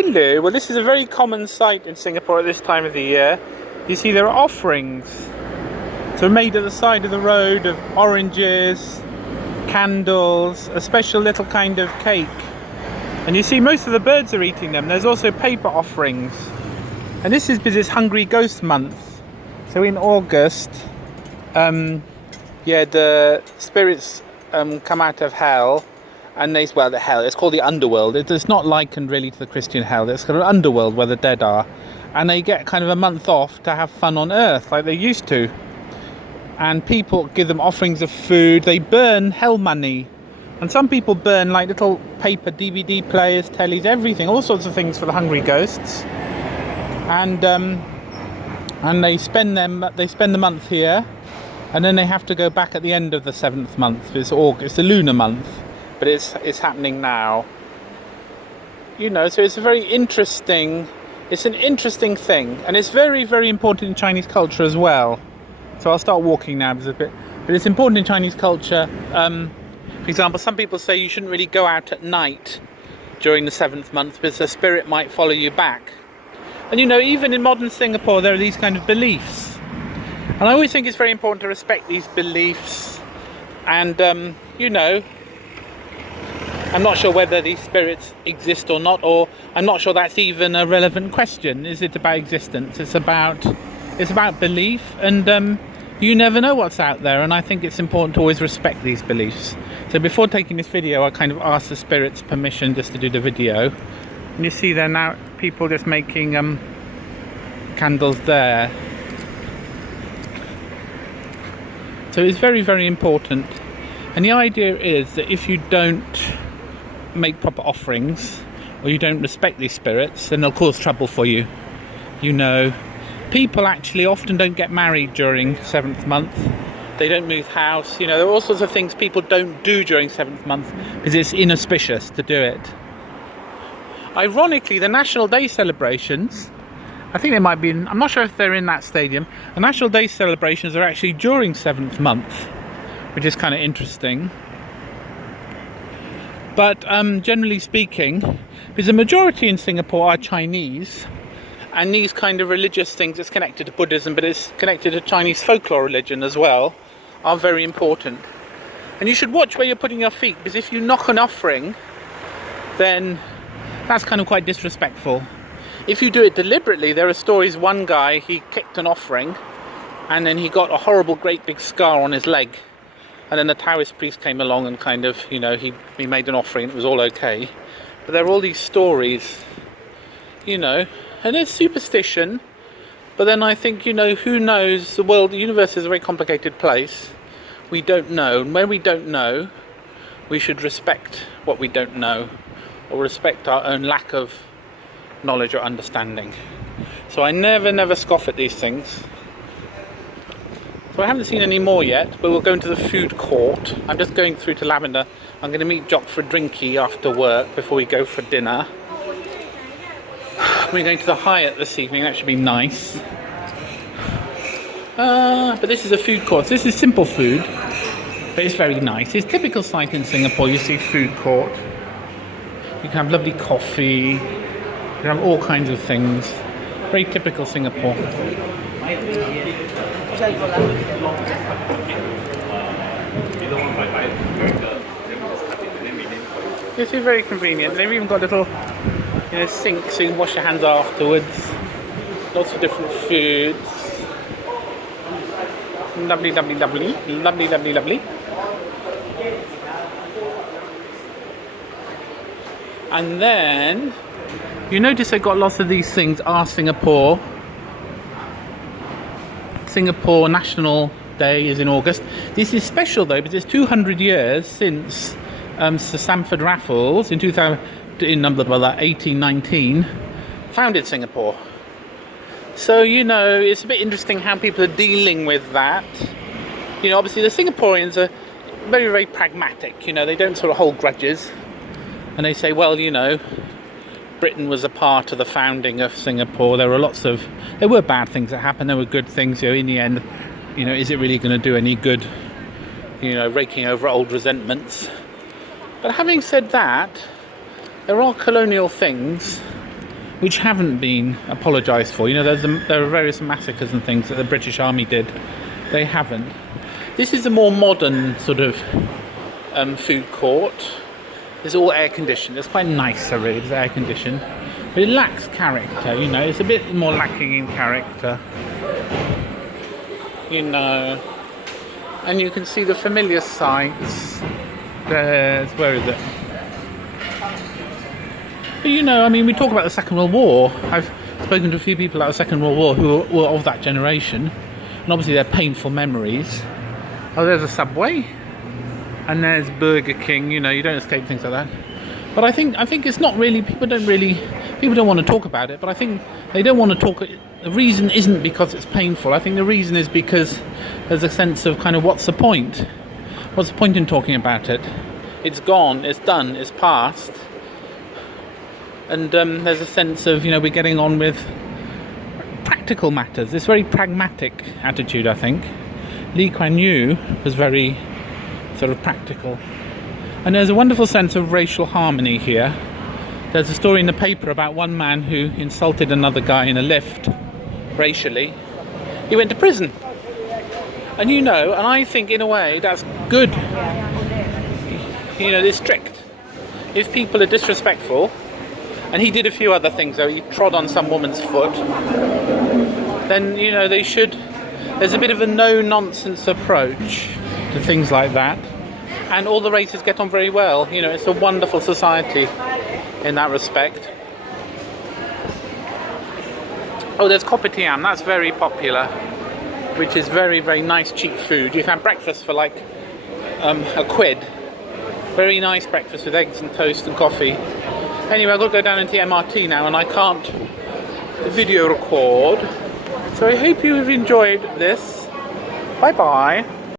Hello, well this is a very common sight in Singapore at this time of the year. You see there are offerings. So made at the side of the road of oranges, candles, a special little kind of cake. And you see most of the birds are eating them. There's also paper offerings. And this is because it's Hungry Ghost Month. So in August, the spirits come out of hell. And the hell, it's called the underworld. It's not likened really to the Christian hell. It's kind of an underworld where the dead are. And they get kind of a month off to have fun on earth like they used to. And people give them offerings of food. They burn hell money. And some people burn like little paper DVD players, tellies, everything, all sorts of things for the hungry ghosts. And they spend the month here. And then they have to go back at the end of the 7th month. It's August, the lunar month. But it's happening now. You know, so it's a very interesting, it's an interesting thing. And it's very, very important in Chinese culture as well. So I'll start walking now but it's important in Chinese culture. For example, some people say you shouldn't really go out at night during the 7th month because the spirit might follow you back. And you know, even in modern Singapore, there are these kind of beliefs. And I always think it's very important to respect these beliefs. And, you know, I'm not sure whether these spirits exist or not, or I'm not sure that's even a relevant question. Is it about existence? It's about belief, and you never know what's out there, and I think it's important to always respect these beliefs. So before taking this video, I kind of asked the spirits permission just to do the video. And you see there now people just making candles there. So it's very, very important. And the idea is that if you don't make proper offerings, or you don't respect these spirits, then they'll cause trouble for you. You know, people actually often don't get married during 7th month. They don't move house. You know, there are all sorts of things people don't do during 7th month because it's inauspicious to do it. Ironically, the National Day celebrations, I think they might be I'm not sure if they're in that stadium. The National Day celebrations are actually during 7th month, which is kind of interesting. But generally speaking, because the majority in Singapore are Chinese, and these kind of religious things, it's connected to Buddhism, but it's connected to Chinese folklore religion as well, are very important. And you should watch where you're putting your feet, because if you knock an offering, then that's kind of quite disrespectful. If you do it deliberately, there are stories, one guy, he kicked an offering, and then he got a horrible great big scar on his leg. And then the Taoist priest came along and kind of, you know, he made an offering and it was all okay. But there are all these stories, you know, and there's superstition. But then I think, you know, who knows? The universe is a very complicated place. We don't know. And when we don't know, we should respect what we don't know, or respect our own lack of knowledge or understanding. So I never scoff at these things. So I haven't seen any more yet, but we'll go into the food court. I'm just going through to Lavender. I'm going to meet Jock for a drinky after work before we go for dinner. We're going to the Hyatt this evening, that should be nice. But this is a food court. This is simple food, but it's very nice. It's typical sight in Singapore. You see food court. You can have lovely coffee. You can have all kinds of things. Very typical Singapore. This is very convenient. They've even got little, you know, sinks so you can wash your hands afterwards. Lots of different foods. Lovely, lovely, lovely. Lovely, lovely, lovely. And then you notice they've got lots of these things are Singapore National Day is in August. This is special though because it's 200 years since Sir Stamford Raffles in 1819 founded Singapore. So, you know, it's a bit interesting how people are dealing with that. You know, obviously the Singaporeans are very, very pragmatic. You know, they don't sort of hold grudges. And they say, well, you know, Britain was a part of the founding of Singapore. There were bad things that happened. There were good things. You know, in the end, you know, is it really going to do any good? You know, raking over old resentments. But having said that, there are colonial things which haven't been apologised for. You know, there are various massacres and things that the British Army did. They haven't. This is a more modern sort of food court. It's all air conditioned. It's quite nice, really. It's air conditioned, but it lacks character. You know, it's a bit more lacking in character. You know, and you can see the familiar sights. Where is it? But you know, I mean, we talk about the Second World War. I've spoken to a few people about the Second World War who were of that generation, and obviously they're painful memories. Oh, there's a Subway, and there's Burger King. You know, you don't escape things like that. But I think it's not really. People don't want to talk about it. But I think they don't want to talk. The reason isn't because it's painful. I think the reason is because there's a sense of kind of what's the point? What's the point in talking about it? It's gone. It's done. It's past. And there's a sense of, you know, we're getting on with practical matters. This very pragmatic attitude, I think. Lee Kuan Yew was very sort of practical. And there's a wonderful sense of racial harmony here. There's a story in the paper about one man who insulted another guy in a lift racially. He went to prison. And you know, and I think in a way that's good. You know, it's strict. If people are disrespectful, and he did a few other things though, he trod on some woman's foot, then, you know, there's a bit of a no-nonsense approach to things like that. And all the races get on very well. You know, it's a wonderful society in that respect. Oh, there's kopitiam, that's very popular, which is very, very nice, cheap food. You can have breakfast for like a quid. Very nice breakfast with eggs and toast and coffee. Anyway, I've got to go down into the MRT now and I can't video record. So I hope you've enjoyed this. Bye bye.